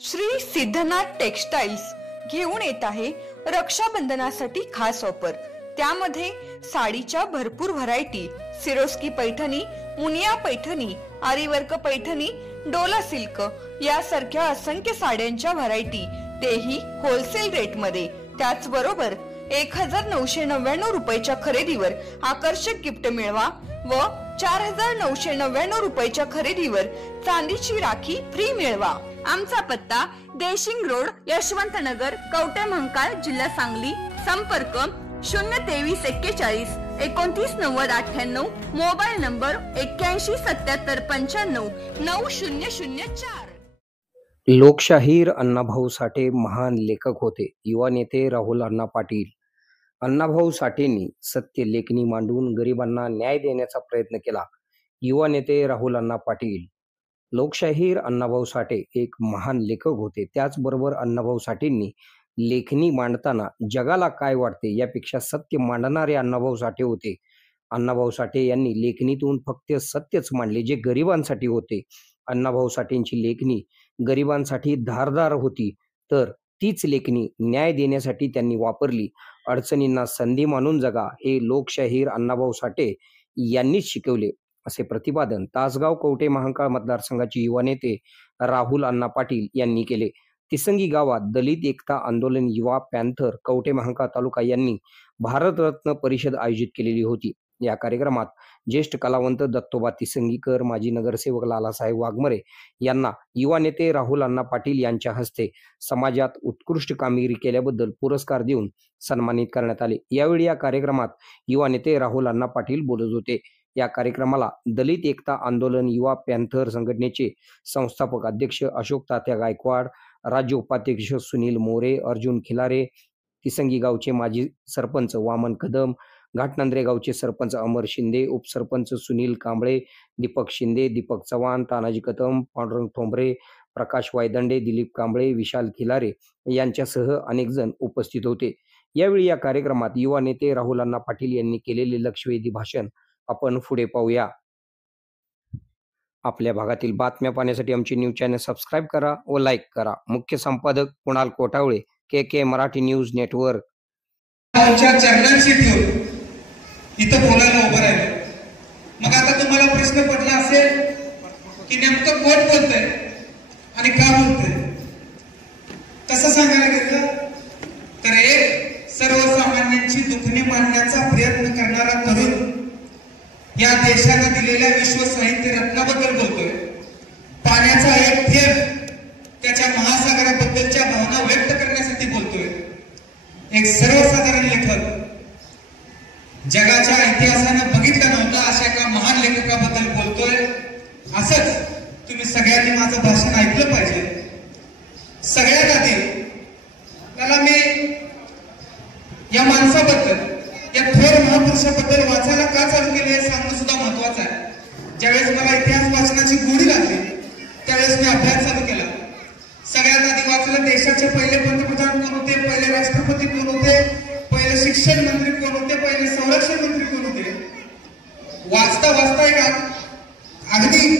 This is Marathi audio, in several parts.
श्री सिद्धनाथ टेक्सटाइल्स घेऊन येत आहे रक्षाबंधनासाठी खास ऑफर। त्यामध्ये साडीच्या भरपूर variety, Swarovski Paithani, Muniya Paithani, aari work Paithani, Dola silk यासारख्या असंख्य साड्यांच्या व्हरायटी, तेही होलसेल रेट मध्ये। त्याचबरोबर 1999 रुपयाच्या खरेदीवर आकर्षक गिफ्ट मिळवा व 4999 रुपयाच्या खरेदीवर चांदीची राखी फ्री मिळवा। आमचा पत्ता देशिंग रोड, यशवंतनगर, कवठे महांकाळ, जिल्हा सांगली। संपर्क 02341 299098, मोबाईल नंबर 817795 9004। लोकशाहीर अण्णाभाऊ साठे महान लेखक होते। युवा नेते राहुल अण्णा पाटील। अण्णाभाऊ साठेंनी सत्य लेखणी मांडून गरिबांना न्याय देण्याचा प्रयत्न केला। युवा नेते राहुल अण्णा पाटील। लोकशाहीर अण्णाभाऊ साठे एक महान लेखक होते। त्याचबरोबर अण्णाभाऊ साठेंनी लेखणी मांडताना जगाला काय वाटते यापेक्षा सत्य मांडणारे अण्णाभाऊ साठे होते। अण्णाभाऊ साठे यांनी लेखणीतून फक्त सत्यच मांडले जे गरिबांसाठी होते। अण्णाभाऊ साठेंची लेखणी गरिबांसाठी धारदार होती, तर तीच लेखणी न्याय देण्यासाठी त्यांनी वापरली। अडचणींना संधी मानून जगा हे लोकशाहीर अण्णाभाऊ साठे यांनीच शिकवले, असे प्रतिपादन तासगाव कवठे महांकाळ मतदारसंघाचे युवा नेते राहुल अण्णा पाटील यांनी केले। तिसंगी गावात दलित एकता आंदोलन युवा पॅन्थर कवठे महांकाळ तालुका यांनी भारतरत्न परिषद आयोजित केलेली होती। या कार्यक्रमात ज्येष्ठ कलावंत दत्तोबा तिसंगीकर, माजी नगरसेवक लालासाहेब वाघमरे यांना युवा नेते राहुल अण्णा पाटील यांच्या हस्ते समाजात उत्कृष्ट कामगिरी केल्याबद्दल पुरस्कार देऊन सन्मानित करण्यात आले। यावेळी या कार्यक्रमात युवा नेते राहुल अण्णा पाटील बोलत होते। या कार्यक्रमाला दलित एकता आंदोलन युवा पॅन्थर संघटनेचे संस्थापक अध्यक्ष अशोक तात्या गायकवाड, राज्य उपाध्यक्ष सुनील मोरे, अर्जुन खिलारे, तिसंगी गावचे माजी सरपंच वामन कदम, घाटनांद्रे गावचे सरपंच अमर शिंदे, उपसरपंच सुनील कांबळे, दीपक शिंदे, दीपक चव्हाण, तानाजी कदम, पांडुरंग ठोंबरे, प्रकाश वायदंडे, दिलीप कांबळे, विशाल खिलारे यांच्यासह अनेक जण उपस्थित होते। यावेळी या कार्यक्रमात युवा नेते राहुल अण्णा पाटील यांनी केलेले लक्षवेधी भाषण आपण पुढे पाहूया। आपल्या भागातील बातम्या पाहण्यासाठी आमचे न्यूज चॅनल सबस्क्राईब करा व लाईक करा। मुख्य संपादक कुणाल कोटावळे, के मराठी न्यूज नेटवर्क। आमच्या चरणांशी ठेवून इथं बोलायला उभं राहिलं। मग आता तुम्हाला प्रश्न पडला असेल की नेमकं कोण बोलतंय आणि का बोलतंय। तसं सांगायला गेलं तर एक सर्वसामान्यांची दुखणी मांडण्याचा प्रयत्न करणारा तरुण या देशाला दिलेल्या विश्व साहित्य रत्नाबद्दल बोलतोय। पाण्याचा एक थेंब त्याच्या महासागराबद्दलच्या भावना व्यक्त करण्यासाठी बोलतोय। एक सर्वसाधारण लेखक जगाच्या इतिहासानं बघितलं नव्हतं अशा एका महान लेखकाबद्दल बोलतोय। असंच तुम्ही सगळ्यांनी माझं भाषण ऐकलं पाहिजे। सगळ्यात आधी त्याला मी या माणसाबद्दल, या थोर महापुरुषाबद्दल वाचायला का चालू केले हे सांगणं सुद्धा महत्वाचं आहे। ज्यावेळेस मला इतिहास वाचनाची गोडी लागली त्यावेळेस मी अभ्यास चालू केला। सगळ्यात आधी वाचलं देशाचे पहिले पंतप्रधान कोण होते, पहिले राष्ट्रपती कोण होते, पहिले शिक्षण मंत्री कोण होते, पहिले संरक्षण मंत्री कोण होते। वाचता वाचता एक अगदी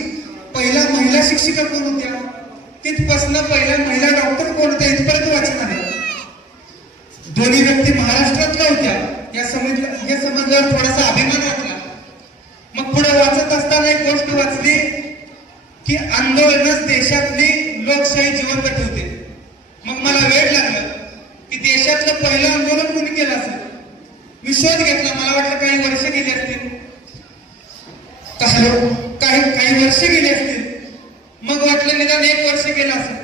पहिल्या महिला शिक्षिका कोण होत्या, तिथपासून पहिल्या महिला डॉक्टर कोण होत्या इथपर्यंत वाचन आहे। दोन्ही व्यक्ती महाराष्ट्रातल्या होत्या हे समजल्यावर थोडासा अभिमान वाटला। मग पुढे वाचत असताना एक गोष्ट वाचली की आंदोलनच देशातली लोकशाही जिवंत ठेवते। मग मला वेळ लागला की देशातलं पहिलं आंदोलन कोणी केलं असेल। मी शोध घेतला, मला वाटलं काही वर्ष गेली असतील, काही वर्ष गेली असतील। मग वाटलं निदान 1 वर्ष गेलं असेल,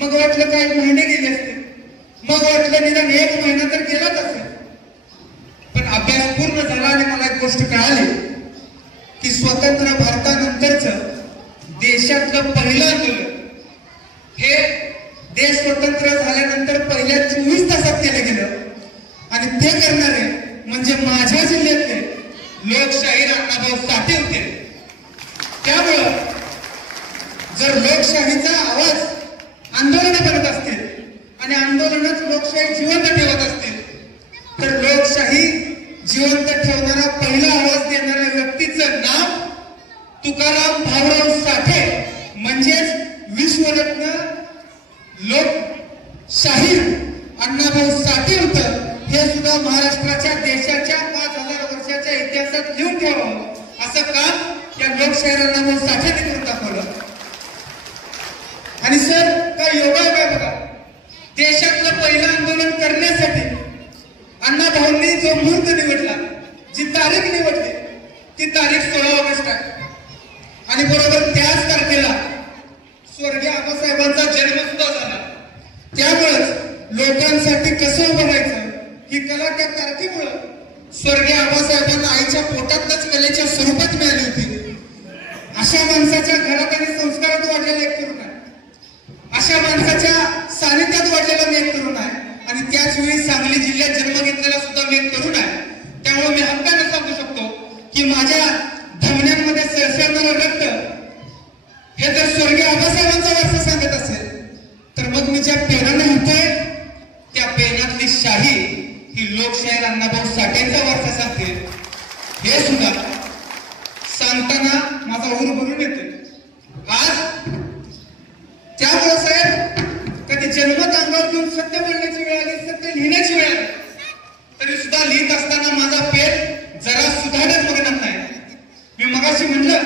मग वाटलं काही महिने गेले असतील, मग वाटलं निदान 1 महिना तर गेलाच असेल। पण अभ्यास पूर्ण झाला आणि मला एक गोष्ट कळाली की स्वतंत्र भारतानंतरच देशातलं पहिलं आंदोलन हे देश स्वतंत्र झाल्यानंतर पहिल्या 24 तासात केलं गेलं आणि ते करणारे म्हणजे माझ्या जिल्ह्यातले लोकशाहीर अण्णाभाऊ साठे होते। त्यामुळं जर लोकशाहीचा आवाज आंदोलन करत असतील आणि आंदोलनच लोकशाही जिवंत ठेवत असतील तर लोकशाही जिवंत ठेवणारा पहिला आवाज देणाऱ्या व्यक्तीचं नाव तुकाराम भाऊराव साठे म्हणजेच विश्वरत्न लोकशाहीर अण्णाभाऊ साठे होतं हे सुद्धा महाराष्ट्राच्या देशाच्या 5000 वर्षाच्या इतिहासात लिहून ठेवावं असं काम या लोकशाहीर अण्णाभाऊ साठेने करून दाखवलं. आणि सर काय योगायोग आहे बघा, देशातलं पहिलं आंदोलन करण्यासाठी अण्णाभाऊंनी जो मुहूर्त निवडला, जी तारीख निवडली ती तारीख 16 ऑगस्ट आहे. आणि बरोबर त्याच तारखेला स्वर्गीय आबासाहेबांचा जन्म सुद्धा झाला. त्यामुळेच लोकांसाठी कसं उभं राहायचं ही कला त्या तारखेमुळं स्वर्गीय आबासाहेबांना आईच्या पोटातच कलेच्या स्वरूपात मिळाली होती. अशा माणसाच्या घरात आणि संस्कारात वाढलेला एक तरुण आहे, अशा माणसाच्या सानिध्यात वाढलेला मी एक तरुण आहे आणि त्याच वेळी सांगली जिल्ह्यात जन्म घेतलेला सुद्धा मी एक तरुण आहे. त्यामुळे मी हक्काने सांगू शकतो की माझ्या धमन्यांमध्ये सळसळणारं रक्त हे जर स्वर्गीय आबासाहेबांचा वारसा सांगत असेल तर मग मी ज्या पेनाने होतोय त्या पेनातली शाही ही लोकशाहीर अण्णाभाऊ साठेंचा वारसा सांगते. हे सुद्धा सांगताना माझा ऊर भरून येते. आज त्यामुळे साहेब कधी जन्मत अंगावर घेऊन सत्य बोलण्याची वेळ आली, सत्य लिहिण्याची वेळ आली तरी सुद्धा लिहित असताना माझा पेन जरा सुधारण्यात बघणार नाही. मी मगाशी म्हणलं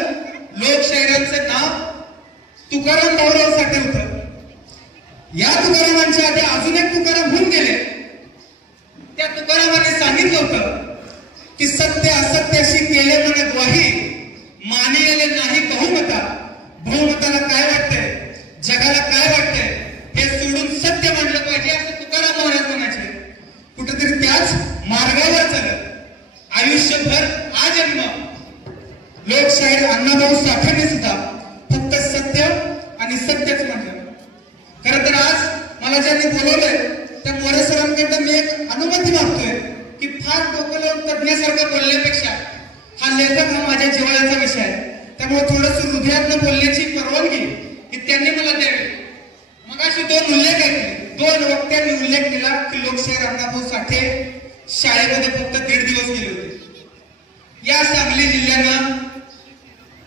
लोकशाहीरांचं नाव तुकाराम भाऊराव साठे होतं. या तुकारामांच्या आधी अजून एक तुकाराम होऊन गेले. त्या तुकारामाने सांगितलं होतं की सत्य असत्याशी केले म्हणे ग्वाही, मानिलेले नाही बहुमता. बहुमताला काय वाटतंय, जगाला काय वाटतंय हे सोडून सत्य मानलं पाहिजे असं तुकाराम महाराज म्हणायचे. कुठेतरी त्याच मार्गावर चालत आयुष्यभर आजन्म लोकशाहीर अण्णाभाऊ साठेने सुद्धा फक्त सत्य आणि सत्यच म्हणलं. खरं तर आज मला ज्यांनी बोलवलंय त्या मोरे सरांकडनं मी एक अनुमती मागतोय की फार डोकं लावून तज्ञासारखं बोलण्यापेक्षा हा लेखक हा माझ्या जिव्हाळ्याचा विषय आहे, त्यामुळे थोडस हृदयातनं बोलण्याची परवानगी की त्यांनी मला द्यावी. मगाशी 2 उल्लेख आहेत, 2 वक्त्यांनी उल्लेख केला की लोकशाहीर अण्णाभाऊ साठे शाळेमध्ये फक्त 1.5 दिवस गेले होते. या सांगली जिल्ह्यानं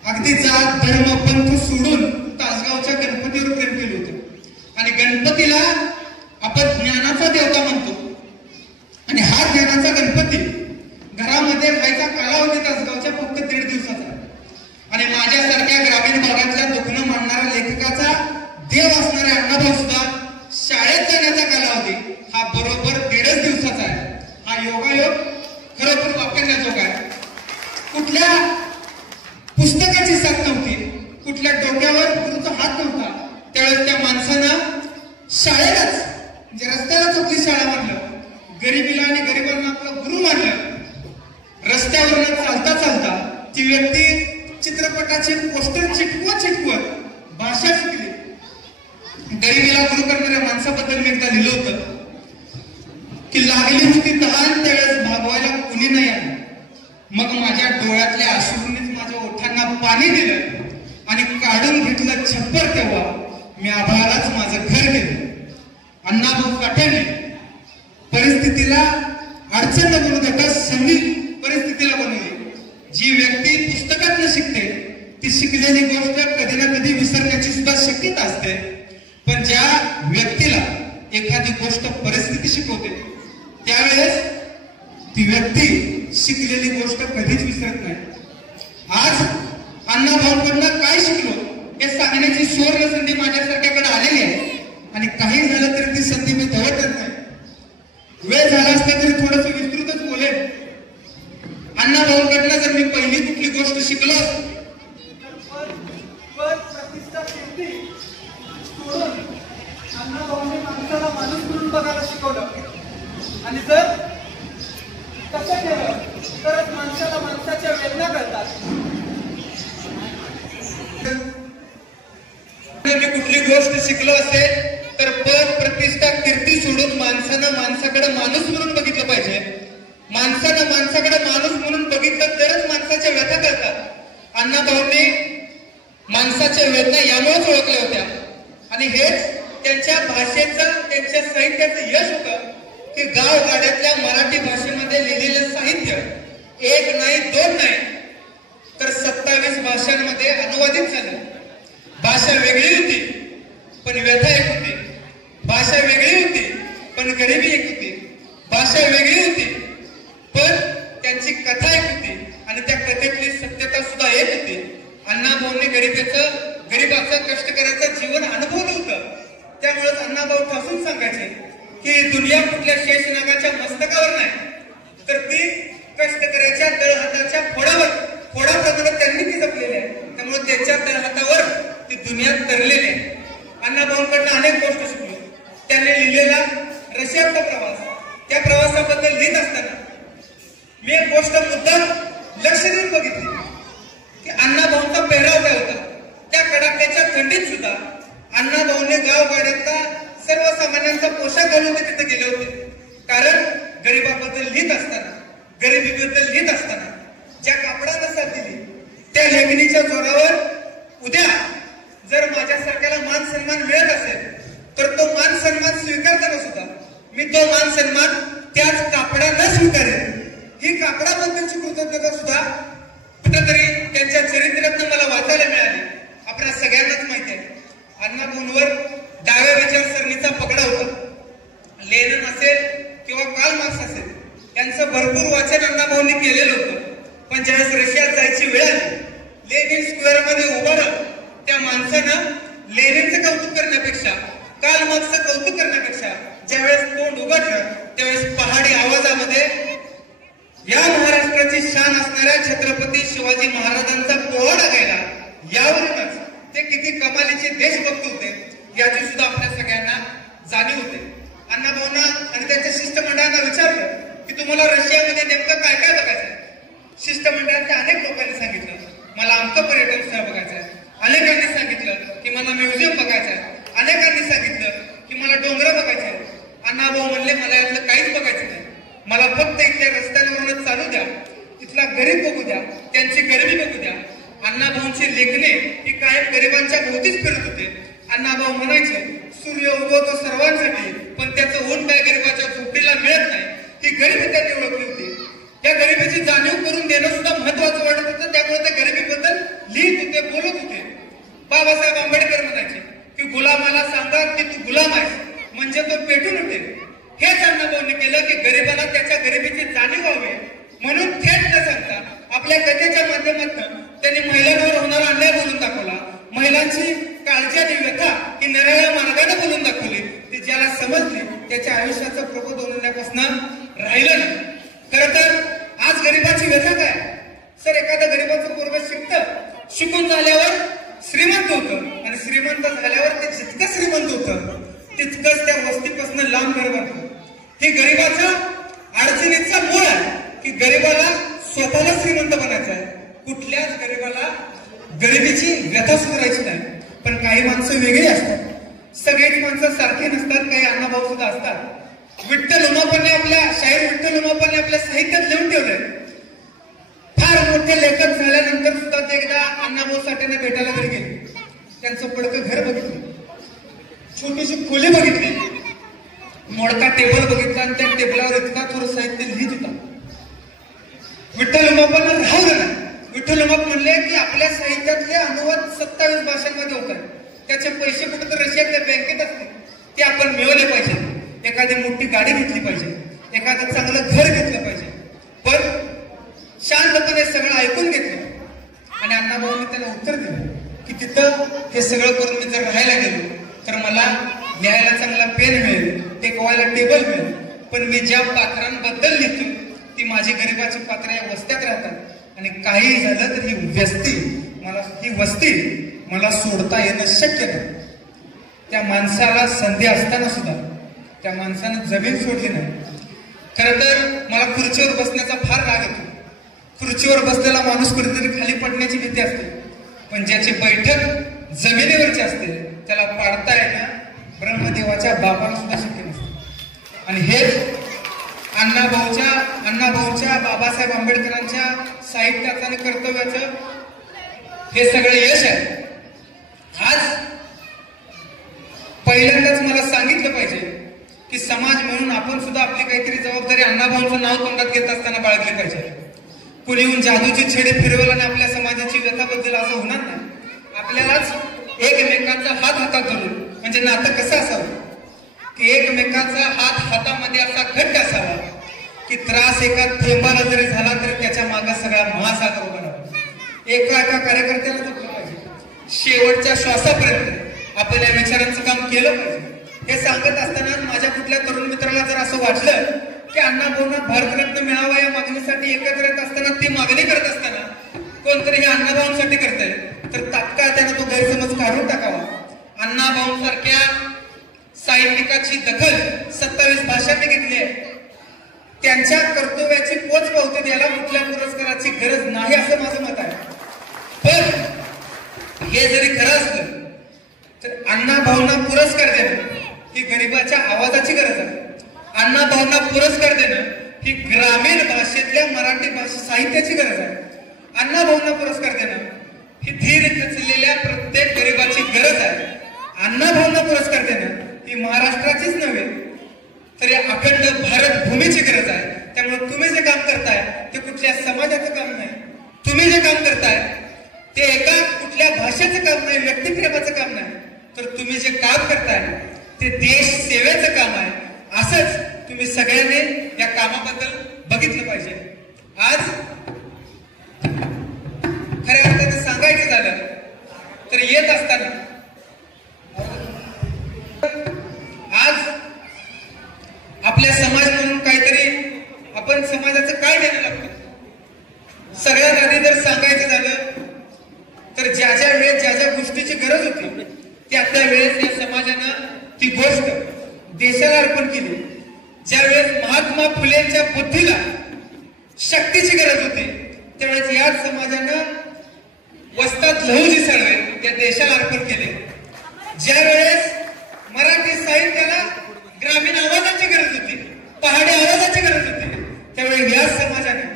अगदी जात धर्म पंथ सोडून तासगावच्या गणपतीवर प्रेम केले होते. आणि गणपतीला आपण ज्ञानाचा देवता म्हणतो आणि हा ज्ञानाचा गणपती घरामध्ये राहायचा कालावधी तासगावच्या फक्त 1.5 दिवसाचा. आणि माझ्यासारख्या ग्रामीण भागातल्या दुखणं मांडणाऱ्या लेखकाचा देव असणारे अण्णाभाऊ सुद्धा शाळेत जाण्याचा कालावधी हा बरोबर 1.5 दिवसाचा आहे. हा योगायोग खरोखर वापरण्याजोगा आहे. कुठल्या पुस्तकाची साथ नव्हती, कुठल्या डोक्यावर गुरुचा हात नव्हता. त्यावेळेस त्या माणसानं शाळेलाच म्हणजे रस्त्यालाच आपली शाळा मानलं, गरिबीला आणि गरिबांना आपला गुरु मानलं. रस्त्यावरनं चालता चालता ती व्यक्ती चित्रपटाचे पोस्टर चिटकवत भाषा शिकली. गरिबीला गुरु करणाऱ्या माणसाबद्दल मी एकदा लिहिलं होतं की लागली होती तहान त्यावेळेस भागवायला कुणी नाही आलं. मग माझ्या डोळ्यातल्या अश्रूंनीच माझ्या ओठांना पाणी दिलं आणि काढून घेतलं छप्पर. तेव्हा मी आभाळालाच माझं घर गेलं. अण्णाभाऊ साठेने परिस्थितीला अडचण न बनू देता संधी परिस्थितीला बनवली. जी व्यक्ती पुस्तकात न शिकते ती शिकलेली गोष्ट कधी ना कधी विसरण्याची सुद्धा शक्यता असते. पण ज्या व्यक्तीला एखादी गोष्ट परिस्थिती शिकवते त्यावेळेस ती व्यक्ती शिकलेली गोष्ट कधीच विसरत नाही. आज अण्णाभाऊंकडनं काय शिकलो हे सांगण्याची सुवर्ण संधी माझ्यासारख्याकडे आलेली आहे. आणि काही झालं तरी ती संधी मी धवत नाही. वेळ झाला असता तरी थोडस विस्तृतच बोलेन. अण्णाभाऊंकडनं जर मी पहिली कुठली गोष्ट शिकलो अण्णाभाऊंनी माणसाला माणूस म्हणून बघायला शिकवलं. आणि जर तसं केलं तरच माणसाला माणसाच्या वेदना कळतात. मी कुठली गोष्ट शिकलो असेल तर पद प्रतिष्ठा कीर्ती सोडून माणसानं माणसाकडे माणूस म्हणून बघितलं पाहिजे. माणसानं माणसाकडे माणूस म्हणून बघितलं तरच माणसाच्या व्यथा कळतात. अण्णाभाऊंनी माणसाच्या वेदना यामुळेच ओळखल्या होत्या. आणि हेच त्यांच्या भाषेचं त्यांच्या साहित्याचं यश होतं की गावगाड्यातल्या मराठी भाषेमध्ये लिहिलेलं साहित्य 1 नाही 2 नाही तर 27 भाषांमध्ये अनुवादित झालं. भाषा वेगळी होती पण व्यथा एक होती. पण गरिबी एक होती, भाषा वेगळी होती, पण त्यांची कथा एक होती आणि त्या कथेतली सत्यता सुद्धा एक होती. अण्णाभाऊंनी गरीबाचं कष्ट करायचं जीवन अनुभवलं होतं. त्यामुळेच अण्णाभाऊ ठासून सांगायचे की दुनिया कुठल्या शेषनागाच्या मस्तकावर नाही, तर ती कष्टकऱ्याच्या तळहाताच्या फोडाप्रमाणे त्यांनी ती जपलेली आहे. त्यामुळे त्यांच्या तळहातावर ती दुनिया तरलेली आहे. अण्णाभाऊंकडनं अनेक गोष्टी शिकलो. त्यांनी लिहिलेला रशियाचा प्रवास, त्या प्रवासाबद्दल लिहित असताना मी एक गोष्ट मुद्दाम लक्ष देऊन बघितली की अण्णाभाऊंचा पेहराव काय होता. त्या कडाक्याच्या थंडीत सुद्धा अण्णाभाऊने गावगाड्यातला सर्वसामान्यांचा पोशाख घालून ते तिथे गेले होते. कारण गरिबाबद्दल लिहित असताना, गरिबीबद्दल लिहित असताना ज्या कापडानं साथ दिली त्या लेखणीच्या जोरावर उद्या जर माझ्यासारख्याला मान सन्मान मिळत असेल तर तो मान सन्मान स्वीकारताना सुद्धा मी तो मान सन्मान त्याच कापडानं स्वीकारेन. ही कापडाबद्दलची कृतज्ञता सुद्धा कुठेतरी त्यांच्या चरित्रातून मला वाचायला मिळाली. आपल्या सगळ्यांनाच माहिती आहे अण्णाभाऊंवर डाव्या विचारसरणीचा पगडा होता. लेनिन असेल किंवा कार्ल मार्क्स असेल यांचं भरपूर वाचन अण्णाभाऊंनी केलेलं होतं. पण ज्यावेळेस रशियात जायची वेळ आली, लेनिन स्क्वेअर मध्ये उभं राहून त्या माणसानं लेनिनचं कौतुक करण्यापेक्षा, कार्ल मार्क्सचं कौतुक करण्यापेक्षा ज्यावेळेस तोंड उघडलं त्यावेळेस पहाडी आवाजामध्ये या महाराष्ट्राची शान असणाऱ्या छत्रपती शिवाजी महाराजांचा पोवाडा गायला. यावरूनच ते किती कमालीचे देशभक्त होते याची सुद्धा आपल्या सगळ्यांना जाणीव होते. अण्णाभाऊंना आणि त्यांच्या शिष्टमंडळांना विचारलं की तुम्हाला रशियामध्ये नेमकं काय काय बघायचं. शिष्टमंडळातल्या अनेक लोकांनी सांगितलं मला आमचं पर्यटन स्थळ बघायचं आहे. अनेकांनी सांगितलं की मला म्युझियम बघायचं आहे. अनेकांनी सांगितलं की मला डोंगर बघायचे आहे. अण्णाभाऊ म्हणले मला यातलं काहीच बघायचं नाही, मला फक्त इथल्या रस्त्यांवरूनच चालू द्या, इथला गरीब बघू द्या, त्यांची गरिबी बघू द्या. अण्णाभाऊंची लेखणे ही कायम गरिबांच्या भोवतीच फिरत होते. अण्णाभाऊ म्हणायचे सूर्य उगवतो सर्वांसाठी पण त्याचं ऊन काय गरिबाच्या झोपडीला मिळत नाही. ही गरिबी त्यांनी ओळखली होती. या गरिबीची जाणीव करून देणं सुद्धा महत्वाचं वाटत होतं. त्यामुळे त्या गरिबीबद्दल लिहित होते, बोलत होते. बाबासाहेब आंबेडकर म्हणायचे की गुलामाला सांगा की तू गुलाम आहेस म्हणजे तो पेटून उठेल. हेच अण्णाभाऊंनी केलं की गरिबाला त्याच्या गरिबीची जाणीव व्हावी म्हणून थेट न सांगता आपल्या कथेच्या माध्यमातून त्यांनी महिलांवर होणारा अन्याय बोलून दाखवला. महिलांची काळजी आणि व्यथा ही निराळ्या मार्गाने बोलून दाखवली. ती ज्याला समजली त्याच्या आयुष्याचं प्रबोध होण्यापासून राहिलं नाही. खरं तर आज गरिबाची व्यथा काय सर, एखाद्या गरिबाचं पोरगं शिकून झाल्यावर श्रीमंत होतं आणि श्रीमंत झाल्यावर ते जितकं श्रीमंत होतं तितकंच त्या वस्तीपासून लांब घर बांधतो. ही गरिबाचं अडचणीचा मूळ आहे की गरिबाला स्वतःला श्रीमंत बनायचं आहे. कुठल्याच गरिबाला गरिबीची व्यथा सुधारायची नाही. पण काही माणसं वेगळी असतात, सगळीच माणसं सारखी नसतात. काही अण्णाभाऊ सुद्धा असतात. विठ्ठल उमापाने शाहीर विठ्ठल उमापाने आपल्या साहित्यात लिहून ठेवलंय. फार मोठे लेखक झाल्यानंतर सुद्धा ते एकदा अण्णाभाऊ साठेंना भेटायला घरी गेले. त्यांचं पडकं घर बघितलं, छोटीशी खोली बघितली, मोडका टेबल बघितला आणि त्या टेबलावर इतका थोडं साहित्य लिहित होता. विठ्ठल उमापांना राहू ना. विठ्ठल उमाप म्हणले की आपल्या साहित्यातले अनुवाद 27 भाषांमध्ये होत आहेत. त्याचे पैसे कुठे तर रशियातल्या बँकेत असते, ते आपण मिळवले पाहिजे. एखादी मोठी गाडी घेतली पाहिजे, एखादं चांगलं घर घेतलं पाहिजे. पण शांतपणे सगळं ऐकून घेतलं आणि अण्णाभाऊंनी त्याला उत्तर दिलं की तिथं हे सगळं करून मी जर राहायला गेलो तर मला लिहायला चांगला पेन मिळेल, टेकवायला टेबल मिळेल, पण मी ज्या पात्रांबद्दल लिहितो ती माझी गरिबाची पात्र या वस्त्यात राहतात आणि काही झालं तर ही वस्ती मला सोडता येणं शक्य नाही. त्या माणसाला संधी असताना सुद्धा त्या माणसानं जमीन सोडली नाही. खरं तर मला खुर्चीवर बसण्याचा फार राग येतो. खुर्चीवर बसलेला माणूस कुठेतरी खाली पडण्याची भीती असते, पण ज्याची बैठक जमिनीवरची असते त्याला पाडता येणं ब्रह्मदेवाच्या बापाला सुद्धा शक्य नसते. आणि हेच अण्णाभाऊच्या बाबासाहेब आंबेडकरांच्या साहित्याचं आणि कर्तव्याचं हे सगळं यश आहे. आज पहिल्यांदाच मला सांगितलं पाहिजे की समाज म्हणून आपण सुद्धा आपली काहीतरी जबाबदारी अण्णाभाऊंचं नाव तोंडात घेत असताना बाळगली पाहिजे. कुणी येऊन जादूची छडी फिरवलं आणि आपल्या समाजाची व्यथा बद्दल असं होणार नाही. आपल्यालाच एकमेकांचा हात हातात धरून म्हणजे नातं कसं असावं की एकमेकांचा हात मनामध्ये असा घट्ट असावा की त्रास एका थेंबाला जरी झाला तरी त्याच्या मागे सगळा महासागर उभा राहावा. एका कार्यकर्त्याला जपलं पाहिजे. शेवटच्या श्वासापर्यंत आपण या विचारांचं काम केलं पाहिजे. हे सांगत असताना माझ्या कुठल्या तरुण मित्राला जर असं वाटलं की अण्णाभाऊंना भारतरत्न मिळावा या मागणीसाठी एकत्र येत असताना, ती मागणी करत असताना कोणतरी हे अण्णाभाऊंसाठी करतंय, तर तात्काळ त्यानं तो गैरसमज काढून टाकावा. अण्णाभाऊंसारख्या साहित्यिकाची दखल 27 भाषांनी घेतली आहे. त्यांच्या कर्तव्याची पोच पावते द्यायला कुठल्या पुरस्काराची गरज नाही असं माझं मत आहे. पण हे जरी खरं असलं तर अण्णाभाऊंना पुरस्कार देणं ही गरिबाच्या आवाजाची गरज आहे. अण्णाभाऊंना पुरस्कार देणं ही ग्रामीण भाषेतल्या मराठी भाषा साहित्याची गरज आहे. अण्णाभाऊंना पुरस्कार देणं ही धीर खचलेल्या प्रत्येक गरिबाची गरज आहे. अण्णाभाऊंना पुरस्कार देणं ही महाराष्ट्राचीच नव्हे तर या अखंड भारत भूमीची गरज आहे. त्यामुळे तुम्ही जे काम करताय ते कुठल्या समाजाचं काम नाही. तुम्ही जे काम करताय ते एका कुठल्या भाषेचं काम नाही, व्यक्तिप्रेमाचं काम नाही, तर तुम्ही जे काम करताय ते देश सेवेचं काम आहे. असंच तुम्ही सगळ्यांनी या कामाबद्दल बघितलं पाहिजे. आज खऱ्या अर्थानं सांगायचं झालं तर येत असताना आज आपल्या समाज म्हणून काहीतरी आपण समाजाचं काय देणं लागतं. सगळ्यात आधी जर सांगायचं झालं तर ज्या ज्या वेळेस ज्या ज्या गोष्टीची गरज होती त्या वेळेस या समाजानं ती गोष्ट देशाला अर्पण केली. ज्या वेळेस महात्मा फुलेंच्या बुद्धीला शक्तीची गरज होती त्यावेळेस या समाजानं वस्ताद लहुजी साळवे या देशाला अर्पण केले. ज्या वेळेस मराठी साहित्याला ग्रामीण आवाजाची गरज होती, पहाडी आवाजाची गरज होती, त्यावेळी या समाजाने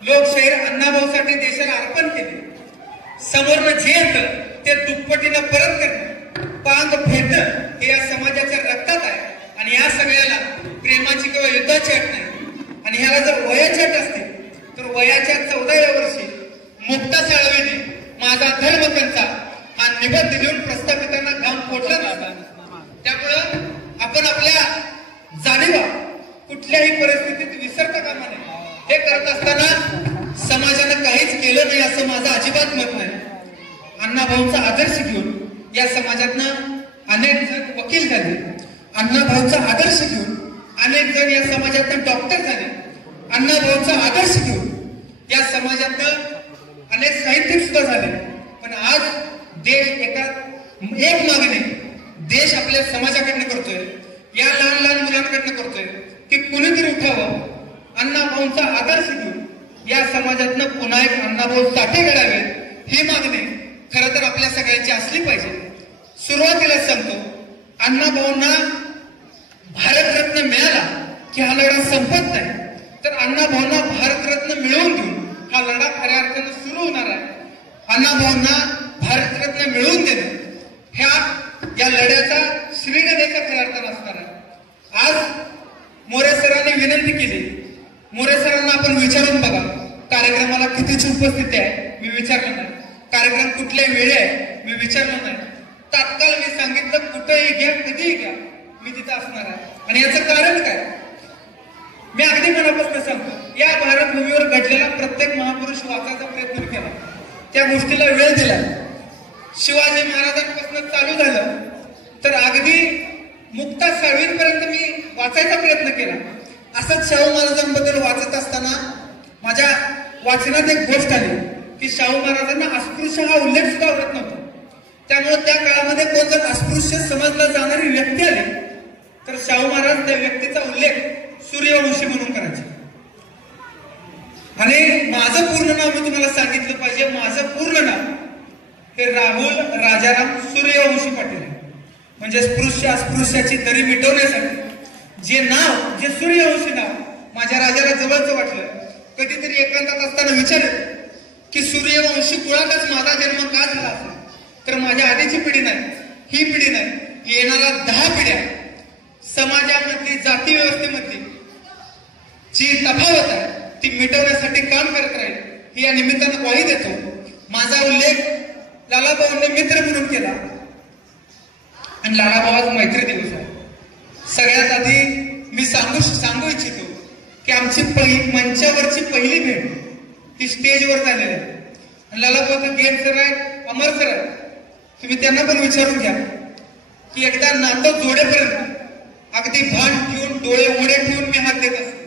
लोकशाहीर अण्णाभाऊसाठी देशाला अर्पण केले. समोरनं जे येतं ते दुप्पटीनं परत करणं, पांग फेडणं हे या समाजाच्या रक्तात आहे. आणि या सगळ्याला प्रेमाची किंवा युद्धाची अट नाही. आणि ह्याला जर वयाची अट असते तर वयाच्या 14व्या वर्षी मुक्ता साळवेने माझा धर्म त्यांचा हा निबंध लिहून प्रस्थापितांना घाम फोडला नसता. त्यामुळं आपण आपल्या जाणीवा कुठल्याही परिस्थितीत विसरता कामा नये. हे करत असताना समाजानं काहीच केलं नाही असं माझं अजिबात मत नाही. अण्णाभाऊंचा आदर्श घेऊन या समाजातनं अनेक जण वकील झाले. अण्णाभाऊंचा आदर्श घेऊन अनेक जण या समाजातनं डॉक्टर झाले. अण्णाभाऊंचा आदर्श घेऊन या समाजातनं अनेक साहित्यिक सुद्धा झाले. पण आज देश एक मागणी देश आपल्या समाजाकडनं करतोय, या लहान लहान मुलांकडनं करतोय की कुणीतरी उठावं, अण्णाभाऊंचा आदर्श घेऊन या समाजातनं पुन्हा एक अण्णाभाऊ साठे घडावे ही मागणी खरं तर आपल्या सगळ्यांची असली पाहिजे. सुरुवातीला सांगतो, अण्णाभाऊंना भारतरत्न मिळाला की हा लढा संपत नाही, तर अण्णाभाऊंना भारतरत्न मिळवून देऊन हा लढा खऱ्या अर्थानं सुरू होणार आहे. अण्णाभाऊंना भारतरत्न मिळवून देणं ह्या या लढ्याचा श्रीगणेचा खऱ्या अर्थानं असणार आहे. आज मोरे सरांनी विनंती केली, मोरे सरांना आपण विचारून बघा कार्यक्रमाला कितीची उपस्थिती आहे. मी विचारलं नाही. कार्यक्रम कुठल्या वेळी आहे मी विचारलं नाही. तात्काळ मी सांगितलं कुठेही घ्या, कधीही घ्या, मी तिथं असणार आहे. आणि याचं कारण काय मी अगदी मनापासून सांगतो, या भारतभूमीवर घडलेला प्रत्येक महापुरुष वाचायचा प्रयत्न केला, त्या गोष्टीला वेळ दिला. शिवाजी महाराजांपासून चालू झालं तर अगदी मुक्ता साळवींपर्यंत मी वाचायचा प्रयत्न केला. असंच शाहू महाराजांबद्दल वाचत असताना माझ्या वाचनात एक गोष्ट आली की शाहू महाराजांना अस्पृश्य हा उल्लेख सुद्धा आवडत नव्हता. त्यामुळे त्या काळामध्ये कोण जर अस्पृश्य समजलं जाणारी व्यक्ती आली तर शाहू महाराज त्या व्यक्तीचा उल्लेख सूर्यवंशी म्हणून करायचे. आणि माझं पूर्ण नाव मी तुम्हाला सांगितलं पाहिजे. माझं पूर्ण नाव हे राहुल राजाराम सूर्यवंशी पाटील. म्हणजे स्पृश्य अस्पृश्याची दरी मिटवण्यासाठी जे नाव, जे सूर्यवंशी नाव माझ्या राजाला जवळचं वाटलं. कधीतरी एकांतात असताना विचारलं की सूर्यवंशी कुळातच माझा जन्म का झाला असेल, तर माझ्या आधीची पिढी नाही, ही पिढी नाही, येणाऱ्या 10 पिढ्या समाजामधली जाती व्यवस्थेमधली जी तफावत आहे ती मिटवण्यासाठी काम करत राहील ही या निमित्तानं ग्वाही देतो. माझा उल्लेख लालाभाऊंनी मित्र म्हणून केला आणि लालाभाऊ आज मैत्री दिवस आहे. सगळ्यात आधी मी सांगू इच्छितो की आमची मंचावरची पहिली भेट ती स्टेजवर झालेली आहे. लालाभाऊ गेट सर आहे, अमर सर आहे, तुम्ही त्यांना पण विचारून घ्या की एकदा नातं जोडेपर्यंत अगदी भान ठेवून डोळे उघडे ठेवून मी हात देत असतो,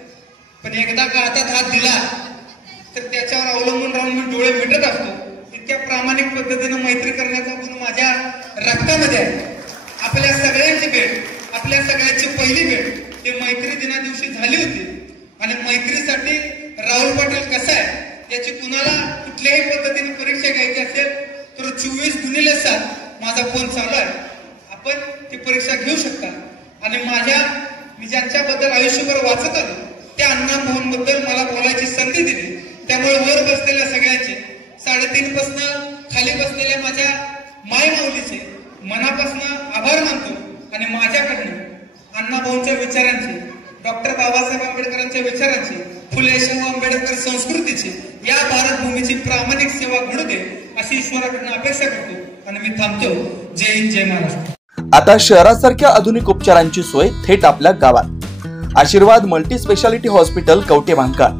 पण एकदा का हातात हात दिला तर त्याच्यावर अवलंबून राहून मी डोळे मिटत असतो. इतक्या प्रामाणिक पद्धतीने मैत्री करण्याचा गुण माझ्या रक्तामध्ये आहे. आपल्या सगळ्यांची भेट, आपल्या सगळ्यांची पहिली भेट ते मैत्री दिना दिवशी झाली होती. आणि मैत्रीसाठी राहुल पाटील कसा आहे याची कुणाला कुठल्याही पद्धतीने परीक्षा घ्यायची असेल तर 24x7 माझा फोन चालू आहे, आपण ती परीक्षा घेऊ शकता. आणि मी ज्यांच्याबद्दल आयुष्यभर वाचत आलो त्या अण्णाभाऊंबद्दल मला बोलायची संधी दिली. त्यामुळे वर बसलेल्या सगळ्यांचे 3.5 पासून खाली बसलेल्या माझ्या मायमाऊलीचे मनापासून आभार मानतो. आणि माझ्याकडनं अण्णाभाऊंच्या विचारांचे, डॉक्टर बाबासाहेब आंबेडकरांच्या विचारांचे, फुले शाहू आंबेडकर संस्कृतीची या भारत भूमीची प्रामाणिक सेवा घडू दे अशी ईश्वराकडनं अपेक्षा करतो आणि मी थांबतो. जय हिंद, जय महाराष्ट्र. आता शहरासारख्या आधुनिक उपचारांची सोय थेट आपल्या गावात. आशीर्वाद multi speciality hospital Kavathe Mahankal,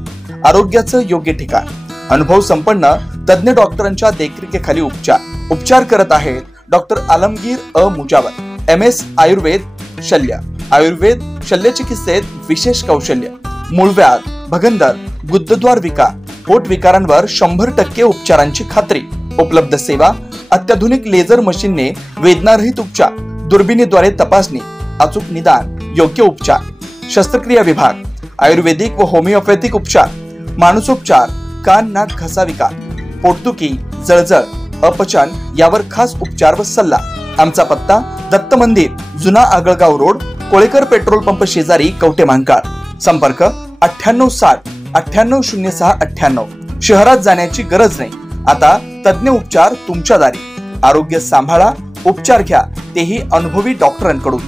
आरोग्याचं योग्य ठिकाण. अनुभव संपन्न तज्ञ डॉक्टरांच्या देखरेखीखाली उपचार करत आहेत डॉक्टर आलमगीर मुजावर, MS आयुर्वेद शल्य. आयुर्वेद शल्य चिकित्सेत विशेष कौशल्य. मूळव्याध, भगंदर, गुदद्वार विकार, पोट विकारांवर 100% उपचारांची खात्री. उपलब्ध सेवा अत्याधुनिक लेझर मशीनने वेदनारहित उपचार, दुर्बिणीद्वारे तपासणी, अचूक निदान, योग्य उपचार. शस्त्रक्रिया विभाग, आयुर्वेदिक व होमिओपॅथिक उपचार, मानसोपचार, कान नाक घसा विकार, पोटदुखी, जळजळ, अपचन यावर खास उपचार व सल्ला. आमचा पत्ता दत्त मंदिर, जुना Agalgaon road, Kolekar petrol pump शेजारी, कवठे महांकाळ. संपर्क 9860 980698. शहरात जाण्याची गरज नाही. आता तज्ञ उपचार तुमच्या दारी. आरोग्य सांभाळा, उपचार घ्या, तेही अनुभवी डॉक्टरांकडून.